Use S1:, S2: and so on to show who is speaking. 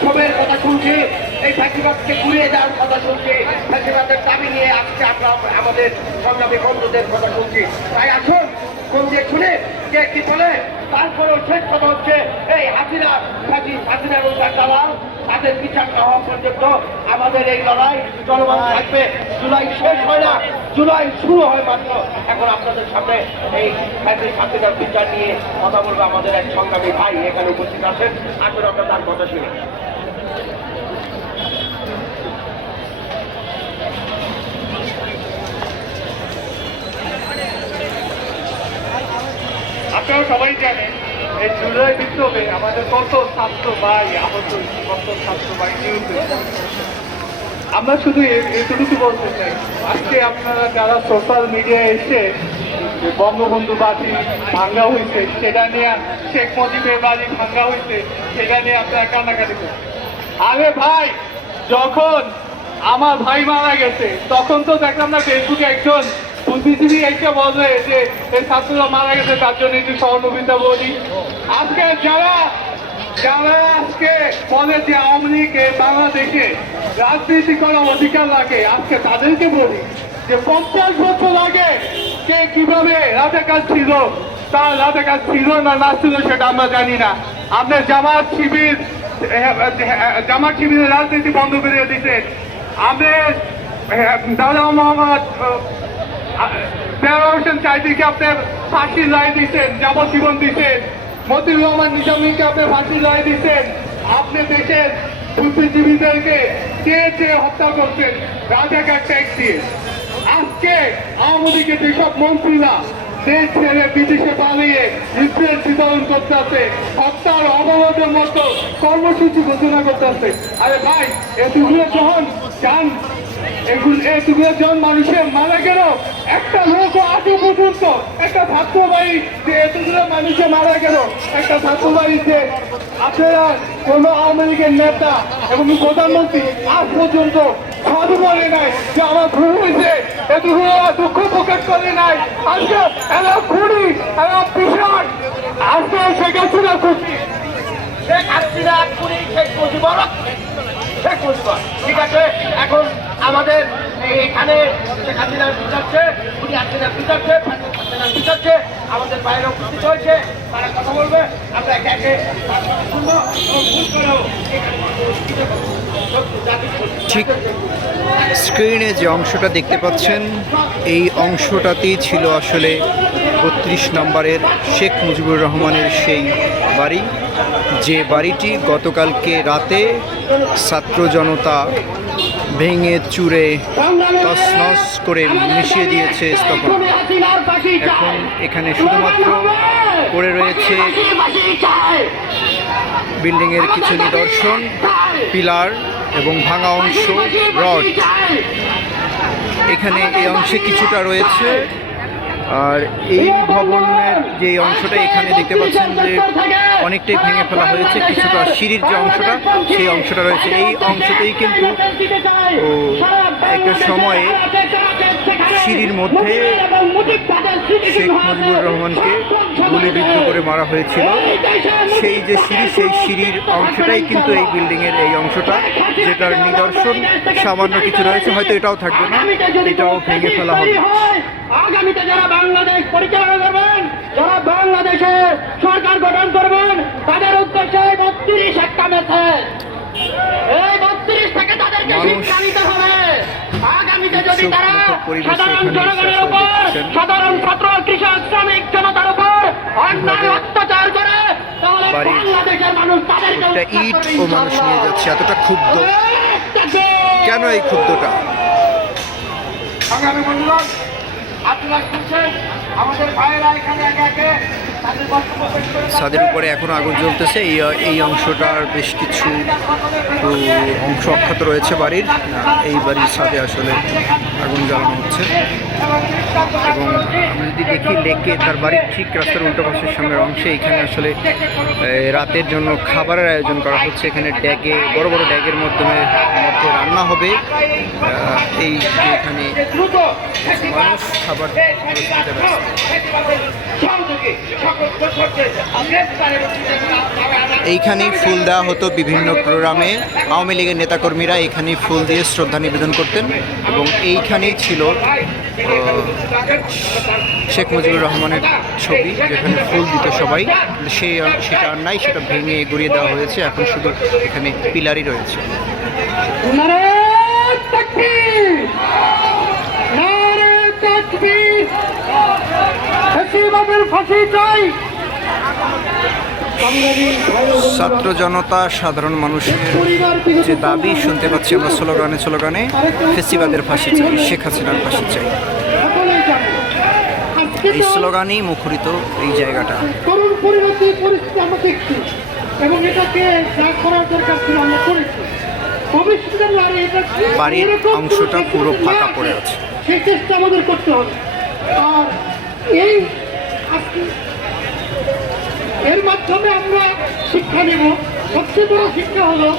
S1: ক্ষোভের কথা শুনছি। এই ফ্যাসিবাদকে ঘুরিয়ে দেওয়ার কথা শুনছি। ফ্যাসিবাদের দাবি নিয়ে আজকে আমরা আমাদের সংগ্রামী বন্ধুদের কথা শুনছি। তাই আসুন কোন দিয়ে শুনে কে কি বলে? তারপরেও শেষ কথা হচ্ছে এই হাসিনা ফ্যাসি হাসিনা এবং তার দালাল তাদের বিচার না হওয়া পর্যন্ত আমাদের এই লড়াই চলমান থাকবে। জুলাই শেষ হয় না জুলাই শুরু হয় মাত্র। এখন আপনাদের সামনে এই ফ্যাসি হাসিনার বিচার নিয়ে কথা বলব আমাদের এক সংগ্রামী ভাই এখানে উপস্থিত আছেন। আসলে আমরা তার কথা শুনি
S2: আপনারা সবাই জানেন এই জুলাই বিপ্লবে আমাদের কত ছাত্র ভাই, আহত, কত ছাত্র ভাই নিহত আমরা শুধু এতটুকু বলতে চাই, আজকে আপনারা যারা সোশ্যাল মিডিয়ায় এসে বঙ্গবন্ধু বাড়ি ভাঙ্গা হয়েছে, সেটা নিয়ে শেখ মুজিবের বাড়ি ভাঙ্গা হয়েছে, সেটা নিয়ে আপনারা কান্নাকাটি করছেন। আরে ভাই, যখন আমার ভাই মারা গেছে, তখন তো দেখলাম না ফেসবুকে একজন যে ছাত্ররা মারা গেছে বলি। আজকে যারা যারা আজকে বলে যে রাজনীতি করার অধিকার লাগে, আজকে তাদেরকে বলি যে পঞ্চাশ বছর আগে কে কীভাবে রাজাকার ছিল, তার রাজাকার ছিল না না ছিল সেটা আমরা জানি না। আপনার জামাত শিবির জামাত শিবিরের রাজনীতি বন্ধ করে দিতে আমাদের দাদা মোহাম্মদ পেয়ার হোসেন চাইদিকে আপনার ফাঁসির রায় দিচ্ছেন, যাবজ্জীবন দিচ্ছেন। মতিউর রহমান নিজামীকে আপনি ফাঁসির রায় দিচ্ছেন। আপনি দেশের বুদ্ধিজীবীদেরকে চেয়ে চেয়ে হত্যা করছেন রাজাকার ট্যাক্স দিয়ে। আজকে আওয়ামী লীগের যেসব মন্ত্রীরা দেশ ছেড়ে বিদেশে পালিয়ে ইসরায়েল বিতরণ করতেছে হত্যার অবরোধের মতো কর্মসূচি ঘোষণা করতেছে আরে ভাই এতগুলো যখন যান, এগুলো এতগুলো জন মানুষের মারা গেল একটা লোক আজও পর্যন্ত, একটা ছাত্র যে এতগুলো মানুষের মারা গেল, একটা ছাত্র বাড়িতে আপনারা কোনো আওয়ামী লীগের নেতা এবং প্রধানমন্ত্রী আজ পর্যন্ত সাধু বলে নাই যে আমার ভুল হয়েছে, এতগুলো দুঃখ প্রকাশ করে নাই। আজকে এরা খুনি, এরা পিছান আজকে শেখ হাসিনা খুশি
S1: শেখ হাসিনা শেখ মুজিবর ঠিক আছে? এখন আমাদের এখানে শেখ হাসিনার বিচারছে খুনি হাসিনার বিচারছে হাসিনার বিচারছে আমাদের বাইরে উপস্থিত হয়েছে তারা কথা বলবে আমরা একে একে শুনব এবং ভুল করেও
S3: ঠিক। স্ক্রিনে যে অংশটা দেখতে পাচ্ছেন এই অংশটাতেই ছিল আসলে বত্রিশ নম্বরের শেখ মুজিবুর রহমানের সেই বাড়ি। যে বাড়িটি গতকালকে রাতে ছাত্র জনতা ভেঙে চুরে তছনছ করে মিশিয়ে দিয়েছে স্তপন এখন এখানে শুধুমাত্র পড়ে রয়েছে বিল্ডিংয়ের কিছু নিদর্শন, পিলার এবং ভাঙা অংশ, রড। এখানে এই অংশে কিছুটা রয়েছে। আর এই ভবনের যে অংশটা এখানে দেখতে পাচ্ছেন যে অনেকটাই ভেঙে ফেলা হয়েছে, কিছুটা সিঁড়ির যে অংশটা, সেই অংশটা রয়েছে। এই অংশতেই কিন্তু একটা সময়ে সিঁড়ির মধ্যে শেখ মুজিবুর রহমানকে গুলিবিদ্ধ করে মারা হয়েছিল। সেই যে সিঁড়ি, সেই সিঁড়ির অংশটাই কিন্তু এই বিল্ডিংয়ের এই অংশটা, যেটার নিদর্শন সামান্য কিছু রয়েছে। হয়তো এটাও থাকবে না, এটাও ভেঙে ফেলা হবে।
S1: বাংলাদেশ পরিচালনা করবেন যারা বাংলাদেশে সরকার গঠন করবেন তাদের উদ্দেশ্যে বত্রিশ একটা মেসেজ এই বত্রিশ থেকে তাদেরকে শিক্ষা নিতে হবে। আগামীতে যদি তারা সাধারণ জনগণের উপর সাধারণ ছাত্র কৃষক শ্রমিক জনতার উপর অন্যায় অত্যাচার করে তাহলে
S3: বাড়ির
S1: বাংলাদেশের মানুষ তাদেরকে
S3: ইট ও মানুষ নিয়ে যাচ্ছে এতটা ক্ষুব্ধ। কেন এই ক্ষুব্ধটা?
S1: বন্ধুগণ আপনারা শুনছেন? আমাদের ভাইয়েরা এখানে একে একে
S3: ছাদের উপরে এখনও আগুন জ্বলতেছে। এই এই অংশটার বেশ কিছু অংশ অক্ষত রয়েছে বাড়ির। এই বাড়ির ছাদে আসলে আগুন জ্বালানো হচ্ছে। এবং আমরা যদি দেখি লেকে তার বাড়ির ঠিক রাস্তার উল্টো পাশের সামনের অংশে এখানে আসলে রাতের জন্য খাবারের আয়োজন করা হচ্ছে। এখানে ড্যাগে বড় বড় ড্যাগের মাধ্যমে, মধ্যে রান্না হবে। এই এখানে মানুষ খাবার এইখানেই ফুল দেওয়া হতো বিভিন্ন প্রোগ্রামে। আওয়ামী লীগের নেতাকর্মীরা এখানেই ফুল দিয়ে শ্রদ্ধা নিবেদন করতেন এবং এইখানেই ছিল শেখ মুজিবুর রহমানের ছবি, যেখানে ফুল দিত সবাই। সেই সেটা আর নাই, সেটা ভেঙে গড়িয়ে দেওয়া হয়েছে। এখন শুধু এখানে পিলারই রয়েছে।
S1: ফাঁসি চাই সংগ্রামী ভাই ও বন্ধুরা,
S3: ছাত্র জনতা, সাধারণ মানুষের যে দাবি, শুনতে পাচ্ছি আমরা স্লোগানে স্লোগানে ফেসিবাদের ফাঁসি চাই, শেখ হাসিনার ফাঁসি চাই। এই স্লোগানেই মুখরিত এই জায়গাটা। বাড়ির অংশটা পুরো ফাঁকা পড়ে আছে।
S1: সেই চেষ্টা আমাদের করতে হবে। আর এই এর মাধ্যমে আমরা শিক্ষা নেব। সবচেয়ে বড় শিক্ষা হলো